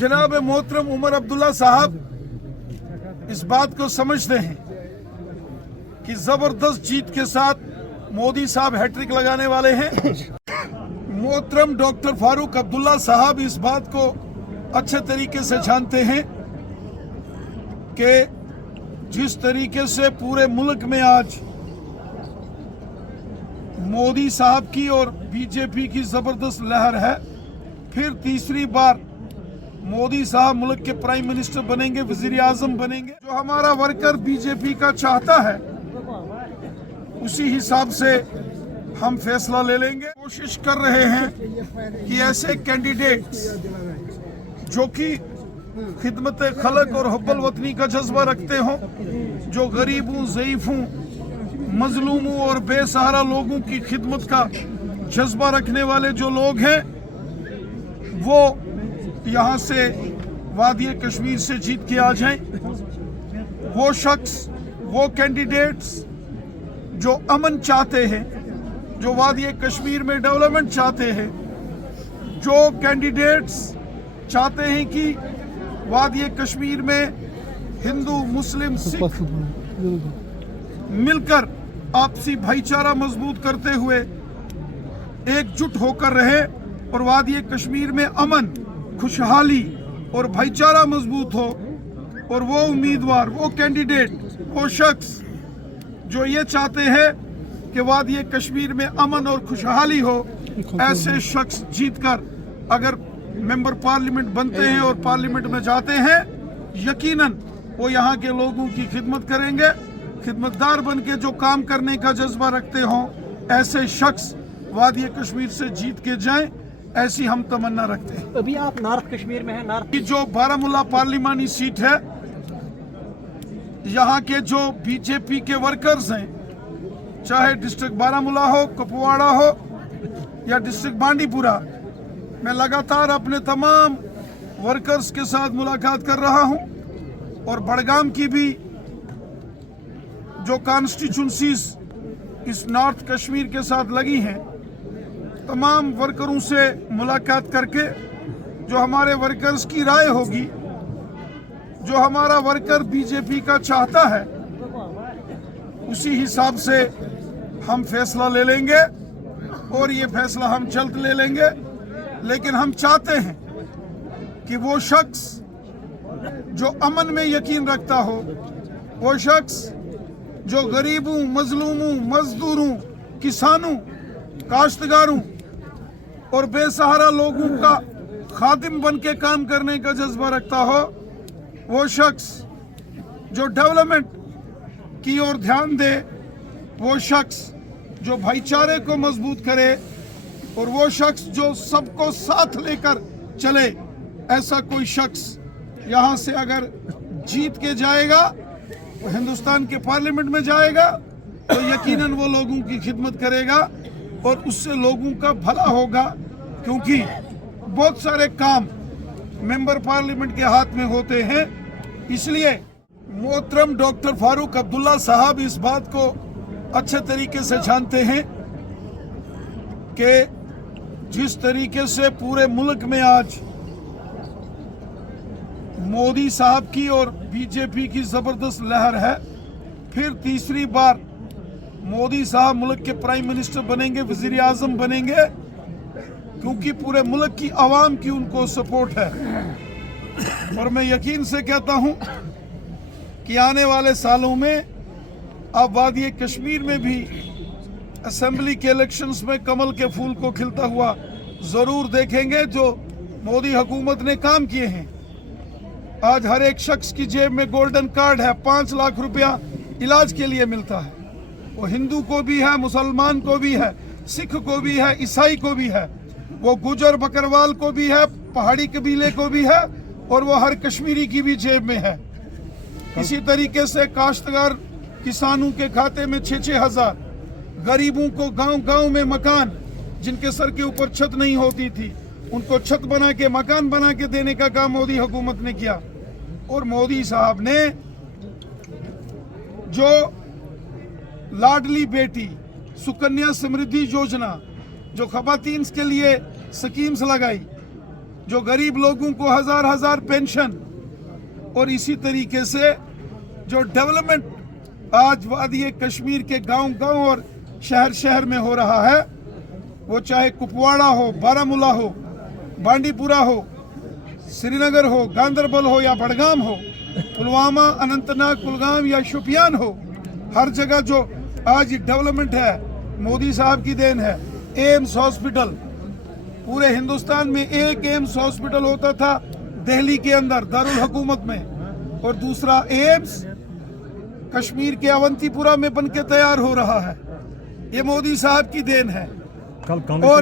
जनाब मोहतरम उमर अब्दुल्ला साहब इस बात को समझते हैं कि जबरदस्त जीत के साथ मोदी साहब हैट्रिक लगाने वाले हैं। मोहतरम डॉक्टर फारूक अब्दुल्ला साहब इस बात को अच्छे तरीके से जानते हैं कि जिस तरीके से पूरे मुल्क में आज मोदी साहब की और बीजेपी की जबरदस्त लहर है, फिर तीसरी बार मोदी साहब मुल्क के प्राइम मिनिस्टर बनेंगे, वजीर आजम बनेंगे। जो हमारा वर्कर बीजेपी का चाहता है उसी हिसाब से हम फैसला ले लेंगे। कोशिश कर रहे हैं कि ऐसे कैंडिडेट्स जो कि खिदमत खलक और हुब्बुल वतनी का जज्बा रखते हों, जो गरीबों, ज़ईफ़ों, मजलूमों और बेसहारा लोगों की खिदमत का जज्बा रखने वाले जो लोग हैं, वो यहाँ से वादी कश्मीर से जीत के आ जाएं। वो शख्स, वो कैंडिडेट्स जो अमन चाहते हैं, जो वादी कश्मीर में डेवलपमेंट चाहते हैं, जो कैंडिडेट्स चाहते हैं कि वादी कश्मीर में हिंदू, मुस्लिम, सिख मिलकर आपसी भाईचारा मजबूत करते हुए एकजुट होकर रहे और वादी कश्मीर में अमन, खुशहाली और भाईचारा मजबूत हो, और वो उम्मीदवार, वो कैंडिडेट, वो शख्स जो ये चाहते हैं कि वादी कश्मीर में अमन और खुशहाली हो, ऐसे शख्स जीतकर अगर मेंबर पार्लियामेंट बनते हैं और पार्लियामेंट में जाते हैं, यकीनन वो यहाँ के लोगों की खिदमत करेंगे। खिदमतदार बन के जो काम करने का जज्बा रखते हों, ऐसे शख्स वादी कश्मीर से जीत के जाएं, ऐसी हम तमन्ना रखते हैं। अभी आप नॉर्थ कश्मीर में हैं। नॉर्थ की जो बारामूला पार्लिमानी सीट है, यहाँ के जो बीजेपी के वर्कर्स हैं, चाहे डिस्ट्रिक्ट बारामूला हो, कुपवाड़ा हो या डिस्ट्रिक्ट बांडीपुरा, मैं लगातार अपने तमाम वर्कर्स के साथ मुलाकात कर रहा हूं, और बड़गाम की भी जो कॉन्स्टिट्यूंसीज इस नॉर्थ कश्मीर के साथ लगी हैं, तमाम वर्करों से मुलाकात करके जो हमारे वर्कर्स की राय होगी, जो हमारा वर्कर बीजेपी का चाहता है, उसी हिसाब से हम फैसला ले लेंगे, और ये फैसला हम जल्द ले लेंगे। लेकिन हम चाहते हैं कि वो शख्स जो अमन में यकीन रखता हो, वो शख्स जो गरीबों, मजलूमों, मजदूरों, किसानों, काश्तकारों और बेसहारा लोगों का खादिम बन के काम करने का जज्बा रखता हो, वो शख्स जो डेवलपमेंट की ओर ध्यान दे, वो शख्स जो भाईचारे को मजबूत करे, और वो शख्स जो सबको साथ लेकर चले, ऐसा कोई शख्स यहाँ से अगर जीत के जाएगा, वो हिंदुस्तान के पार्लियामेंट में जाएगा, तो यकीनन वो लोगों की खिदमत करेगा और उससे लोगों का भला होगा, क्योंकि बहुत सारे काम मेंबर पार्लियामेंट के हाथ में होते हैं। इसलिए मोहतरम डॉक्टर फारूक अब्दुल्ला साहब इस बात को अच्छे तरीके से जानते हैं कि जिस तरीके से पूरे मुल्क में आज मोदी साहब की और बीजेपी की जबरदस्त लहर है, फिर तीसरी बार मोदी साहब मुल्क के प्राइम मिनिस्टर बनेंगे, वजीर आजम बनेंगे, क्योंकि पूरे मुल्क की आवाम की उनको सपोर्ट है। और मैं यकीन से कहता हूं कि आने वाले सालों में आप वादी कश्मीर में भी असेंबली के इलेक्शंस में कमल के फूल को खिलता हुआ जरूर देखेंगे, जो मोदी हुकूमत ने काम किए हैं। आज हर एक शख्स की जेब में गोल्डन कार्ड है, 5 लाख रुपया इलाज के लिए मिलता है। वो हिंदू को भी है, मुसलमान को भी है, सिख को भी है, ईसाई को भी है, वो गुजर बकरवाल को भी है, पहाड़ी कबीले को भी है, और वो हर कश्मीरी की भी जेब में है। इसी तरीके से काश्तकार किसानों के खाते में 6-6 हज़ार, गरीबों को गांव-गांव में मकान, जिनके सर के ऊपर छत नहीं होती थी, उनको छत बना के, मकान बना के देने का काम मोदी हुकूमत ने किया। और मोदी साहब ने जो लाडली बेटी सुकन्या समृद्धि योजना, जो खवातीन के लिए स्कीम्स लगाई, जो गरीब लोगों को हजार हजार पेंशन, और इसी तरीके से जो डेवलपमेंट आज वादी कश्मीर के गांव गांव और शहर शहर में हो रहा है, वो चाहे कुपवाड़ा हो, बारामूला हो, बांडीपुरा हो, श्रीनगर हो, गांदरबल हो या बड़गाम हो, पुलवामा, अनंतनाग, कुलगाम या शोपियान हो, हर जगह जो आज डेवलपमेंट है मोदी साहब की देन है। एम्स हॉस्पिटल, पूरे हिंदुस्तान में एक एम्स हॉस्पिटल होता था दिल्ली के अंदर दारुल हुकूमत में, और दूसरा एम्स कश्मीर के अवंतीपुरा में बनके तैयार हो रहा है। ये मोदी साहब की देन है। और